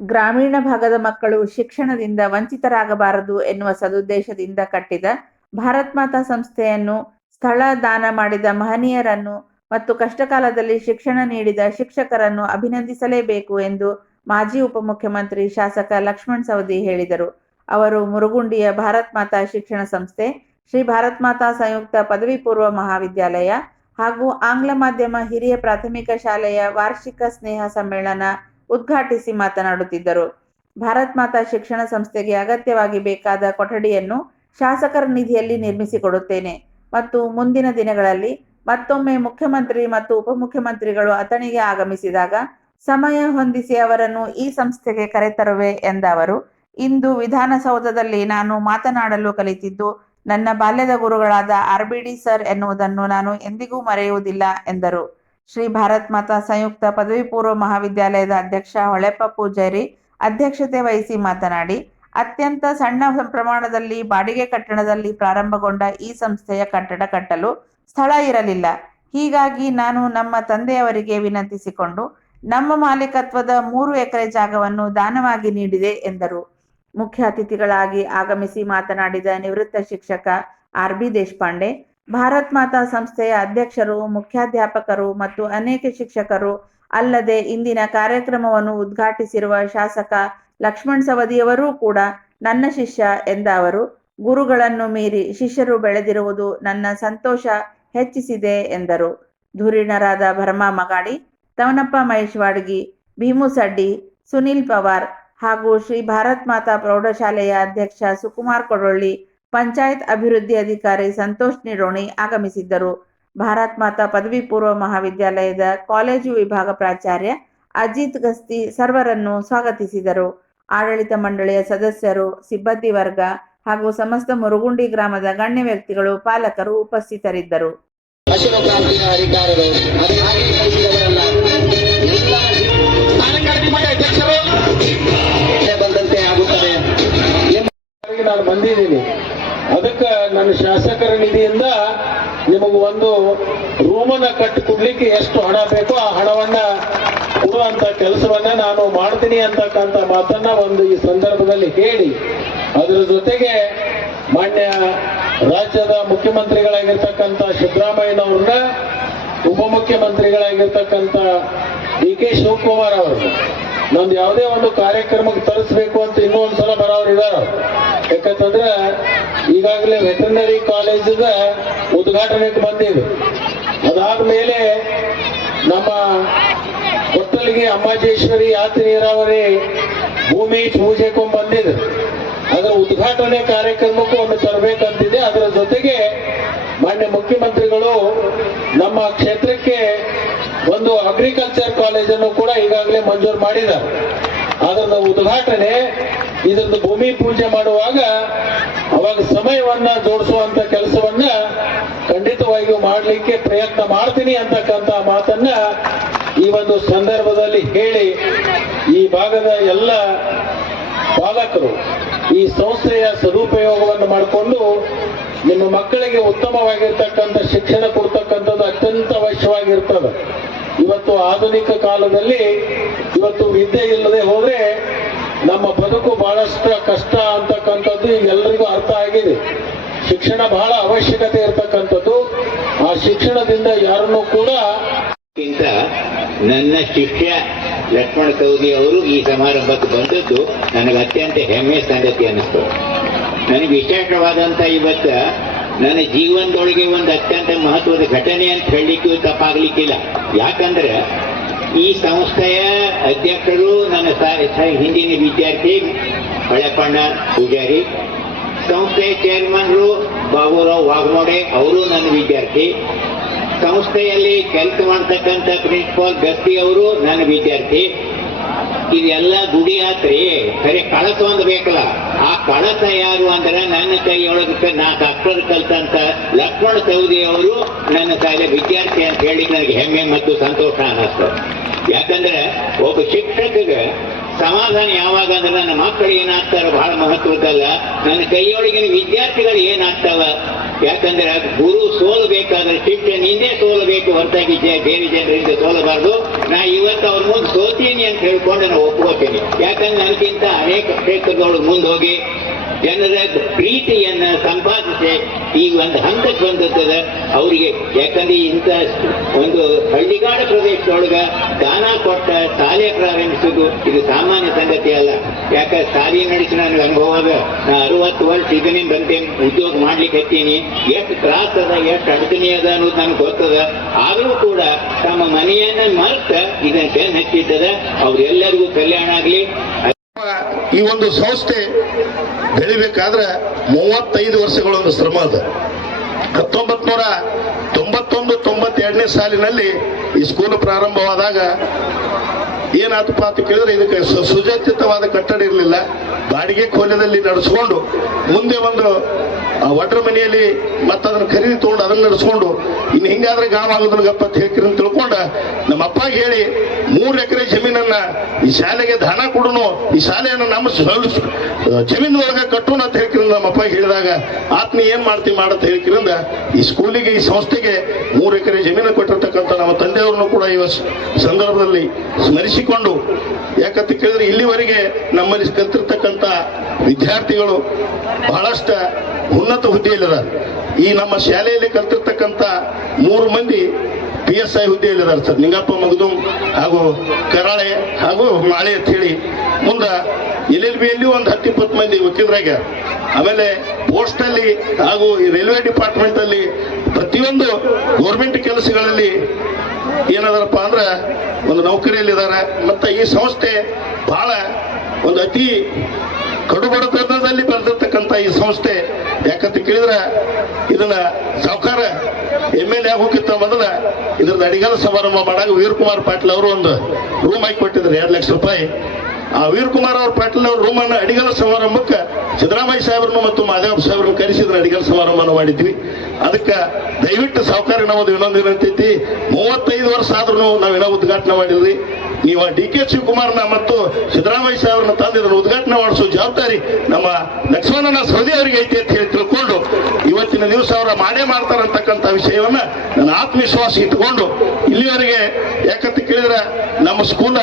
ಗ್ರಾಮೀಣ ಭಾಗದ ಮಕ್ಕಳು ಶಿಕ್ಷಣದಿಂದ ವಂಚಿತರಾಗಬಾರದು ಎನ್ನುವ ಸದುದ್ದೇಶದಿಂದ ಕಟ್ಟಿದ ಭಾರತ್ ಮಾತಾ ಸಂಸ್ಥೆಯನ್ನು, ಸ್ಥಳ ದಾನ ಮಾಡಿದ ಮಹನೀಯರನ್ನು ಮತ್ತು ಕಷ್ಟಕಾಲದಲ್ಲಿ ಶಿಕ್ಷಣ ನೀಡಿದ ಶಿಕ್ಷಕರನ್ನು ಅಭಿನಂದಿಸಲೇಬೇಕು ಎಂದು ಮಾಜಿ ಉಪಮುಖ್ಯಮಂತ್ರಿ ಶಾಸಕ ಲಕ್ಷ್ಮಣ್ ಸವದಿ ಹೇಳಿದರು. ಅವರು ಮುರುಗುಂಡಿಯ ಭಾರತ್ ಮಾತಾ ಶಿಕ್ಷಣ ಸಂಸ್ಥೆ, ಶ್ರೀ ಭಾರತ್ ಮಾತಾ ಸಂಯುಕ್ತ ಪದವಿ ಪೂರ್ವ ಮಹಾವಿದ್ಯಾಲಯ ಹಾಗೂ ಆಂಗ್ಲ ಮಾಧ್ಯಮ ಹಿರಿಯ ಪ್ರಾಥಮಿಕ ಶಾಲೆಯ ವಾರ್ಷಿಕ ಸ್ನೇಹ ಸಮ್ಮೇಳನ ಉದ್ಘಾಟಿಸಿ ಮಾತನಾಡುತ್ತಿದ್ದರು. ಭಾರತ್ ಮಾತಾ ಶಿಕ್ಷಣ ಸಂಸ್ಥೆಗೆ ಅಗತ್ಯವಾಗಿ ಬೇಕಾದ ಕೊಠಡಿಯನ್ನು ಶಾಸಕರ ನಿಧಿಯಲ್ಲಿ ನಿರ್ಮಿಸಿಕೊಡುತ್ತೇನೆ ಮತ್ತು ಮುಂದಿನ ದಿನಗಳಲ್ಲಿ ಮತ್ತೊಮ್ಮೆ ಮುಖ್ಯಮಂತ್ರಿ ಮತ್ತು ಉಪಮುಖ್ಯಮಂತ್ರಿಗಳು ಅಥಣಿಗೆ ಆಗಮಿಸಿದಾಗ ಸಮಯ ಹೊಂದಿಸಿ ಅವರನ್ನು ಈ ಸಂಸ್ಥೆಗೆ ಕರೆತರುವೆ ಎಂದ ಅವರು, ಇಂದು ವಿಧಾನಸೌಧದಲ್ಲಿ ನಾನು ಮಾತನಾಡಲು ಕಲಿತಿದ್ದು ನನ್ನ ಬಾಲ್ಯದ ಗುರುಗಳಾದ RBD ಸರ್ ಎನ್ನುವುದನ್ನು ನಾನು ಎಂದಿಗೂ ಮರೆಯುವುದಿಲ್ಲ ಎಂದರು. ಶ್ರೀ ಭಾರತ್ ಮಾತಾ ಸಂಯುಕ್ತ ಪದವಿ ಪೂರ್ವ ಮಹಾವಿದ್ಯಾಲಯದ ಅಧ್ಯಕ್ಷ ಹೊಳೆಪ್ಪ ಪೂಜಾರಿ ಅಧ್ಯಕ್ಷತೆ ವಹಿಸಿ ಮಾತನಾಡಿ, ಅತ್ಯಂತ ಸಣ್ಣ ಪ್ರಮಾಣದಲ್ಲಿ ಬಾಡಿಗೆ ಕಟ್ಟಡದಲ್ಲಿ ಪ್ರಾರಂಭಗೊಂಡ ಈ ಸಂಸ್ಥೆಯ ಕಟ್ಟಡ ಕಟ್ಟಲು ಸ್ಥಳ ಇರಲಿಲ್ಲ. ಹೀಗಾಗಿ ನಾನು ನಮ್ಮ ತಂದೆಯವರಿಗೆ ವಿನಂತಿಸಿಕೊಂಡು ನಮ್ಮ ಮಾಲೀಕತ್ವದ 3 ಎಕರೆ ಜಾಗವನ್ನು ದಾನವಾಗಿ ನೀಡಿದೆ ಎಂದರು. ಮುಖ್ಯ ಅತಿಥಿಗಳಾಗಿ ಆಗಮಿಸಿ ಮಾತನಾಡಿದ ನಿವೃತ್ತ ಶಿಕ್ಷಕ RB ದೇಶಪಾಂಡೆ, ಭಾರತ್ ಮಾತಾ ಸಂಸ್ಥೆಯ ಅಧ್ಯಕ್ಷರು, ಮುಖ್ಯಾಧ್ಯಾಪಕರು ಮತ್ತು ಅನೇಕ ಶಿಕ್ಷಕರು ಅಲ್ಲದೆ ಇಂದಿನ ಕಾರ್ಯಕ್ರಮವನ್ನು ಉದ್ಘಾಟಿಸಿರುವ ಶಾಸಕ ಲಕ್ಷ್ಮಣ್ ಸವದಿಯವರೂ ಕೂಡ ನನ್ನ ಶಿಷ್ಯ ಎಂದ ಅವರು, ಗುರುಗಳನ್ನು ಮೀರಿ ಶಿಷ್ಯರು ಬೆಳೆದಿರುವುದು ನನ್ನ ಸಂತೋಷ ಹೆಚ್ಚಿಸಿದೆ ಎಂದರು. ಧುರೀಣರಾದ ಭರಮಾ ಮಗಾಡಿ, ತವನಪ್ಪ ಮಹೇಶ್ವಾಡ್ಗಿ, ಭೀಮು ಸಡ್ಡಿ, ಸುನಿಲ್ ಪವಾರ್ ಹಾಗೂ ಶ್ರೀ ಭಾರತ್ ಮಾತಾ ಪ್ರೌಢಶಾಲೆಯ ಅಧ್ಯಕ್ಷ ಸುಕುಮಾರ್ ಕೊಡೊಳ್ಳಿ, ಪಂಚಾಯತ್ ಅಭಿವೃದ್ಧಿ ಅಧಿಕಾರಿ ಸಂತೋಷ್ ನಿಡೋಣಿ ಆಗಮಿಸಿದ್ದರು. ಭಾರತ್ ಮಾತಾ ಪದವಿ ಪೂರ್ವ ಮಹಾವಿದ್ಯಾಲಯದ ಕಾಲೇಜು ವಿಭಾಗ ಪ್ರಾಚಾರ್ಯ ಅಜಿತ್ ಗಸ್ತಿ ಸರ್ವರನ್ನು ಸ್ವಾಗತಿಸಿದರು. ಆಡಳಿತ ಮಂಡಳಿಯ ಸದಸ್ಯರು, ಸಿಬ್ಬಂದಿ ವರ್ಗ ಹಾಗೂ ಸಮಸ್ತ ಮುರುಗುಂಡಿ ಗ್ರಾಮದ ಗಣ್ಯ ವ್ಯಕ್ತಿಗಳು, ಪಾಲಕರು ಉಪಸ್ಥಿತರಿದ್ದರು. ನಾನು ಬಂದಿದ್ದೀನಿ, ಅದಕ್ಕೆ ನನ್ನ ಶಾಸಕರ ನಿಧಿಯಿಂದ ನಿಮಗೆ ಒಂದು ರೂಮನ್ನ ಕಟ್ಟಿ ಕೊಡ್ಲಿಕ್ಕೆ ಎಷ್ಟು ಹಣ ಬೇಕೋ ಆ ಹಣವನ್ನ ಕೊಡುವಂತ ಕೆಲಸವನ್ನ ನಾನು ಮಾಡ್ತೀನಿ ಅಂತಕ್ಕಂಥ ಮಾತನ್ನ ಒಂದು ಈ ಸಂದರ್ಭದಲ್ಲಿ ಹೇಳಿ, ಅದರ ಜೊತೆಗೆ ಮಾನ್ಯ ರಾಜ್ಯದ ಮುಖ್ಯಮಂತ್ರಿಗಳಾಗಿರ್ತಕ್ಕಂಥ ಸಿದ್ದರಾಮಯ್ಯನವ್ರನ್ನ, ಉಪಮುಖ್ಯಮಂತ್ರಿಗಳಾಗಿರ್ತಕ್ಕಂಥ DK ಶಿವಕುಮಾರ್ ಅವರು ನಂದು ಯಾವುದೇ ಒಂದು ಕಾರ್ಯಕ್ರಮಕ್ಕೆ ತರಿಸ್ಬೇಕು ಅಂತ ಇನ್ನೂ ಒಂದ್ಸಲ ಬರೋರು ಇದಾರ. ಯಾಕಂತಂದ್ರೆ ಈಗಾಗಲೇ ವೆಟರ್ನರಿ ಕಾಲೇಜದ ಉದ್ಘಾಟನೆಗೆ ಬಂದಿದೆ. ಅದಾದ್ಮೇಲೆ ನಮ್ಮ ಕೊಟ್ಟಲಿಗೆ ಅಮ್ಮಾಜೇಶ್ವರಿ ಯಾತ್ರಿ ನೀರಾವರಿ ಭೂಮಿ ಪೂಜೆಗೂ ಬಂದಿದೆ. ಅದರ ಉದ್ಘಾಟನೆ ಕಾರ್ಯಕ್ರಮಕ್ಕೂ ಒಮ್ಮೆ ತರಬೇಕಂತಿದೆ. ಅದರ ಜೊತೆಗೆ ಮಾನ್ಯ ಮುಖ್ಯಮಂತ್ರಿಗಳು ನಮ್ಮ ಕ್ಷೇತ್ರಕ್ಕೆ ಒಂದು ಅಗ್ರಿಕಲ್ಚರ್ ಕಾಲೇಜನ್ನು ಕೂಡ ಈಗಾಗಲೇ ಮಂಜೂರು ಮಾಡಿದ್ದಾರೆ. ಅದರ ಉದ್ಘಾಟನೆ, ಇದರದ್ದು ಭೂಮಿ ಪೂಜೆ ಮಾಡುವಾಗ ಅವಾಗ ಸಮಯವನ್ನ ಜೋಡಿಸುವಂತ ಕೆಲಸವನ್ನ ಖಂಡಿತವಾಗಿಯೂ ಮಾಡಲಿಕ್ಕೆ ಪ್ರಯತ್ನ ಮಾಡ್ತೀನಿ ಅಂತಕ್ಕಂಥ ಮಾತನ್ನ ಈ ಒಂದು ಸಂದರ್ಭದಲ್ಲಿ ಹೇಳಿ, ಈ ಭಾಗದ ಎಲ್ಲ ಪಾಲಕರು ಈ ಸಂಸ್ಥೆಯ ಸದುಪಯೋಗವನ್ನು ಮಾಡಿಕೊಂಡು ನಿಮ್ಮ ಮಕ್ಕಳಿಗೆ ಉತ್ತಮವಾಗಿರ್ತಕ್ಕಂಥ ಶಿಕ್ಷಣ ಕೊಡ್ತಕ್ಕಂಥದ್ದು ಅತ್ಯಂತ ಅವಶ್ಯವಾಗಿರ್ತದೆ. ಇವತ್ತು ಆಧುನಿಕ ಕಾಲದಲ್ಲಿ ಇವತ್ತು ವಿದ್ಯೆ ಇಲ್ಲದೆ ಹೋದ್ರೆ ನಮ್ಮ ಬದುಕು ಬಹಳಷ್ಟು ಕಷ್ಟ ಅಂತಕ್ಕಂಥದ್ದು ಎಲ್ಲರಿಗೂ ಅರ್ಥ ಆಗಿದೆ. ಶಿಕ್ಷಣ ಬಹಳ ಅವಶ್ಯಕತೆ ಇರತಕ್ಕಂಥದ್ದು. ಆ ಶಿಕ್ಷಣದಿಂದ ಯಾರನ್ನೂ ಕೂಡ ನನ್ನ ಶಿಷ್ಯ ಲಕ್ಷ್ಮಣ ಸವದಿ ಅವರು ಈ ಸಮಾರಂಭಕ್ಕೆ ಬಂದದ್ದು ನನಗೆ ಅತ್ಯಂತ ಹೆಮ್ಮೆಯ ಸಂಗತಿ ಅನ್ನಿಸ್ತು. ನನಗೆ ವಿಶೇಷವಾದಂತ ಇವತ್ತು ನನ್ನ ಜೀವನದೊಳಗೆ ಒಂದು ಅತ್ಯಂತ ಮಹತ್ವದ ಘಟನೆ ಅಂತ ಹೇಳಲಿಕ್ಕೂ ತಪ್ಪಾಗ್ಲಿಕ್ಕಿಲ್ಲ. ಯಾಕಂದ್ರೆ ಈ ಸಂಸ್ಥೆಯ ಅಧ್ಯಕ್ಷರು ನನ್ನ ಹಿಂದಿನ ವಿದ್ಯಾರ್ಥಿ ಹೊಳೆಪಣ್ಣ ಪೂಜಾರಿ, ಸಂಸ್ಥೆಯ ಚೇರ್ಮನ್ರು ಬಾಬುರಾವ್ ವಾಘಮೋಡೆ ಅವರು ನನ್ನ ವಿದ್ಯಾರ್ಥಿ, ಸಂಸ್ಥೆಯಲ್ಲಿ ಕೆಲಸ ಮಾಡ್ತಕ್ಕಂಥ ಪ್ರಿನ್ಸಿಪಾಲ್ ಗಸ್ತಿ ಅವರು ನನ್ನ ವಿದ್ಯಾರ್ಥಿ. ಇದೆಲ್ಲ ಗುಡಿ ಆತ್ರಿ, ಖರೆ ಕಳಸ ಒಂದು ಬೇಕಲ್ಲ. ಆ ಕಳಸ ಯಾರು ಅಂದ್ರೆ ನನ್ನ ಕೈಯೊಳಗೆ 4 ಅಕ್ಷರ ಕಲ್ತಂತ ಲಕ್ಷ್ಮಣ ಸವದಿ ಅವರು ನನ್ನ ಶಾಲೆ ವಿದ್ಯಾರ್ಥಿ ಅಂತ ಹೇಳಿ ನನಗೆ ಹೆಮ್ಮೆ ಮತ್ತು ಸಂತೋಷ ಅನ್ನಿಸ್ತು. ಯಾಕಂದ್ರೆ ಒಬ್ಬ ಶಿಕ್ಷಕಗೆ ಸಮಾಧಾನ ಯಾವಾಗ ಅಂದ್ರೆ ನನ್ನ ಮಕ್ಕಳು ಏನಾಗ್ತಾರ ಬಹಳ ಮಹತ್ವದ್ದಲ್ಲ, ನನ್ನ ಕೈಯೊಳಗಿನ ವಿದ್ಯಾರ್ಥಿಗಳು ಏನಾಗ್ತಾವ. ಯಾಕಂದ್ರೆ ಗುರು ಸೋಲಬೇಕಾದ್ರೆ ಶಿಕ್ಷಣ ಹಿಂದೆ ಸೋಲಬೇಕು ಹೊರತಾಗಿ ಬೇರೆ ಜನರಿಂದ ಸೋಲಬಾರದು. ನಾ ಇವತ್ತು ಅವ್ರ ಮುಂದೆ ಸೋತೀನಿ ಅಂತ ಹೇಳ್ಕೊಂಡು ನಾನು ಒಪ್ಕೋತೀನಿ. ಯಾಕಂದ್ರೆ ನನಗಿಂತ ಅನೇಕ ಕ್ಷೇತ್ರದೊಳಗೆ ಮುಂದೆ ಹೋಗಿ ಜನರ ಪ್ರೀತಿಯನ್ನ ಸಂಪಾದಿಸಿ ಈ ಒಂದು ಹಂತಕ್ಕೆ ಬಂದಿರ್ತದೆ ಅವರಿಗೆ. ಯಾಕಂದ್ರೆ ಇಂಥ ಒಂದು ಹಳ್ಳಿಗಾಡ ಪ್ರದೇಶದೊಳಗ ದಾನ ಕೊಟ್ಟ ಶಾಲೆ ಪ್ರಾರಂಭಿಸುವುದು ಇದು ಸಾಮಾನ್ಯ ಸಂಗತಿ ಅಲ್ಲ. ಯಾಕಂದ್ರೆ ಶಾಲೆ ನಡೆಸಿ ನನಗೆ ಅನುಭವ ಅದ. ನಾ 60 ವರ್ಷ ಇದನ್ನೇ ಬಂತೇನೆ, ಉದ್ಯೋಗ ಮಾಡ್ಲಿಕ್ಕೆ ಹತ್ತೀನಿ. ಎಷ್ಟು ತ್ರಾಸ ಅದ, ಎಷ್ಟು ಅಡಚಣೆ ಅದ ಅನ್ನೋದು ನನಗೆ ಗೊತ್ತದ. ಆದರೂ ಕೂಡ ತಮ್ಮ ಮನೆಯನ್ನ ಮರ್ತ ಇದನ್ನ ಬೆನ್ನು ಹಚ್ಚಿದ್ದದ. ಅವ್ರೆಲ್ಲರಿಗೂ ಕಲ್ಯಾಣ ಆಗ್ಲಿ. ಈ ಒಂದು ಸಂಸ್ಥೆ ಬೆಳಿಬೇಕಾದ್ರೆ 35 ವರ್ಷಗಳ ಒಂದು ಶ್ರಮ ಅದ. 1991-92ನೇ ಸಾಲಿನಲ್ಲಿ ಈ ಸ್ಕೂಲ್ ಪ್ರಾರಂಭವಾದಾಗ ಏನಾತಪ್ಪ ಅಂತ ಕೇಳಿದ್ರೆ ಇದಕ್ಕೆ ಸುಸಜ್ಜಿತವಾದ ಕಟ್ಟಡ ಇರಲಿಲ್ಲ. ಬಾಡಿಗೆ ಕೋಲೆದಲ್ಲಿ ನಡೆಸ್ಕೊಂಡು ಮುಂದೆ ಒಂದು ಒಡ್ರ ಮನೆಯಲ್ಲಿ ಮತ್ತದನ್ನು ಖರೀದಿ ತಗೊಂಡು ಅದನ್ನ ನಡೆಸ್ಕೊಂಡು ಇನ್ನು ಹಿಂಗಾದ್ರೆ ಗಾಂವ್ ಆಗೋದ್ರ ಗಪ್ಪ ಅಂತ ಹೇಳ್ಕಿರಿ ಅಂತ ತಿಳ್ಕೊಂಡ ನಮ್ಮ ಅಪ್ಪಾಗ ಹೇಳಿ 3 ಎಕರೆ ಜಮೀನನ್ನ ಈ ಶಾಲೆಗೆ ದಾನ ಕೊಡುನು, ಈ ಶಾಲೆಯನ್ನು ನಮ್ಮ ಜಮೀನೊಳಗೆ ಕಟ್ಟೋಣ ಅಂತ ಹೇಳ್ಕಿರಿಂದ ನಮ್ಮ ಅಪ್ಪ ಹೇಳಿದಾಗ ಆತ್ಮೀ ಏನ್ ಮಾಡ್ತೀವಿ ಮಾಡಂತ ಹೇಳ್ಕಿರಿಂದ ಈ ಸ್ಕೂಲಿಗೆ ಈ ಸಂಸ್ಥೆಗೆ 3 ಎಕರೆ ಜಮೀನು ಕೊಟ್ಟಿರ್ತಕ್ಕಂಥ ನಮ್ಮ ತಂದೆಯವ್ರನ್ನು ಕೂಡ ಈ ಸಂದರ್ಭದಲ್ಲಿ ಸ್ಮರಿಸಿಕೊಂಡು, ಯಾಕಂತ ಕೇಳಿದ್ರೆ ಇಲ್ಲಿವರೆಗೆ ನಮ್ಮಲ್ಲಿ ಕಲ್ತಿರ್ತಕ್ಕಂಥ ವಿದ್ಯಾರ್ಥಿಗಳು ಬಹಳಷ್ಟು ಉನ್ನತ ಹುದ್ದೆಯಲ್ಲಿದ್ದಾರೆ. ಈ ನಮ್ಮ ಶಾಲೆಯಲ್ಲಿ ಕಲ್ತಿರ್ತಕ್ಕಂಥ 3 ಮಂದಿ PSI ಹುದ್ದೆಯಲ್ಲಿದ್ದಾರೆ ಸರ್. ನಿಂಗಪ್ಪ ಮಗದುಂ ಹಾಗೂ ಕರಾಳೆ ಹಾಗೂ ಮಾಳೆ ಅಂತ ಹೇಳಿ. ಮುಂದೆ LLBಯಲ್ಲಿ ಒಂದು 10-20 ಮಂದಿ ವಕೀಲರಾಗ, ಆಮೇಲೆ ಪೋಸ್ಟ್ ಅಲ್ಲಿ ಹಾಗೂ ಈ ರೈಲ್ವೆ ಡಿಪಾರ್ಟ್ಮೆಂಟ್ ಅಲ್ಲಿ ಪ್ರತಿಯೊಂದು ಗೌರ್ಮೆಂಟ್ ಕೆಲಸಗಳಲ್ಲಿ ಏನದಾರಪ್ಪ ಅಂದ್ರೆ ಒಂದು ನೌಕರಿಯಲ್ಲಿದ್ದಾರೆ. ಮತ್ತೆ ಈ ಸಂಸ್ಥೆ ಬಹಳ ಒಂದು ಅತಿ ಕಡುಬಡತನದಲ್ಲಿ ಬೆಳೆದಿರ್ತಕ್ಕಂಥ ಈ ಸಂಸ್ಥೆ. ಯಾಕಂತ ಕೇಳಿದ್ರೆ ಇದನ್ನ ಸಾವುಕಾರ MLA ಆಗೋಕ್ಕಿಂತ ಮೊದಲ ಇದ್ರದ್ದು ಅಡಿಗಲ ಸಮಾರಂಭ ಮಾಡಾಗ ವೀರಕುಮಾರ್ ಪಾಟೀಲ್ ಅವರು ಒಂದು ರೂಮ್ ಹಾಕಿ ಕೊಟ್ಟಿದ್ರು 2 ಲಕ್ಷ ರೂಪಾಯಿ. ಆ ವೀರಕುಮಾರ್ ಅವ್ರ ಪಾಟೀಲ್ ಅವ್ರ ರೂಮನ್ನು ಅಡಿಗಲ ಸಮಾರಂಭಕ್ಕೆ ಸಿದ್ದರಾಮಯ್ಯ ಸಾಹೇಬ್ರನ್ನು ಮತ್ತು ಮಾದೇವಪ್ಪ ಸಾಹೇಬ್ರನ್ನು ಕರೆಸಿದ್ರೆ ಅಡಿಗಲ ಸಮಾರಂಭನ ಮಾಡಿದ್ವಿ. ಅದಕ್ಕೆ ದಯವಿಟ್ಟು ಸಾವುಕಾರ ನಮ್ಮದು ಇನ್ನೊಂದು ಏನಂತೈತಿ, 35 ವರ್ಷ ಆದ್ರೂ ನಾವೇನೋ ಉದ್ಘಾಟನೆ ಮಾಡಿದ್ರಿ. ನೀವು DK ಶಿವಕುಮಾರ್ನ ಮತ್ತು ಸಿದ್ದರಾಮಯ್ಯ ಸಾಹೇಬ್ರನ್ನ ತಂದಿದ್ರು ಉದ್ಘಾಟನೆ ಮಾಡಿಸೋ ಜವಾಬ್ದಾರಿ ನಮ್ಮ ಲಕ್ಷ್ಮಣನ ಸವದಿ ಅವರಿಗೆ ಐತಿ ಅಂತ ಹೇಳಿ ತಿಳ್ಕೊಂಡು ಇವತ್ತಿನ ದಿವಸ ಅವರ ಮಾಡೇ ಮಾಡ್ತಾರಂತಕ್ಕಂಥ ವಿಷಯವನ್ನ ನನ್ನ ಆತ್ಮವಿಶ್ವಾಸ ಇಟ್ಕೊಂಡು ಇಲ್ಲಿವರೆಗೆ, ಯಾಕಂತ ಕೇಳಿದ್ರೆ ನಮ್ಮ ಸ್ಕೂಲ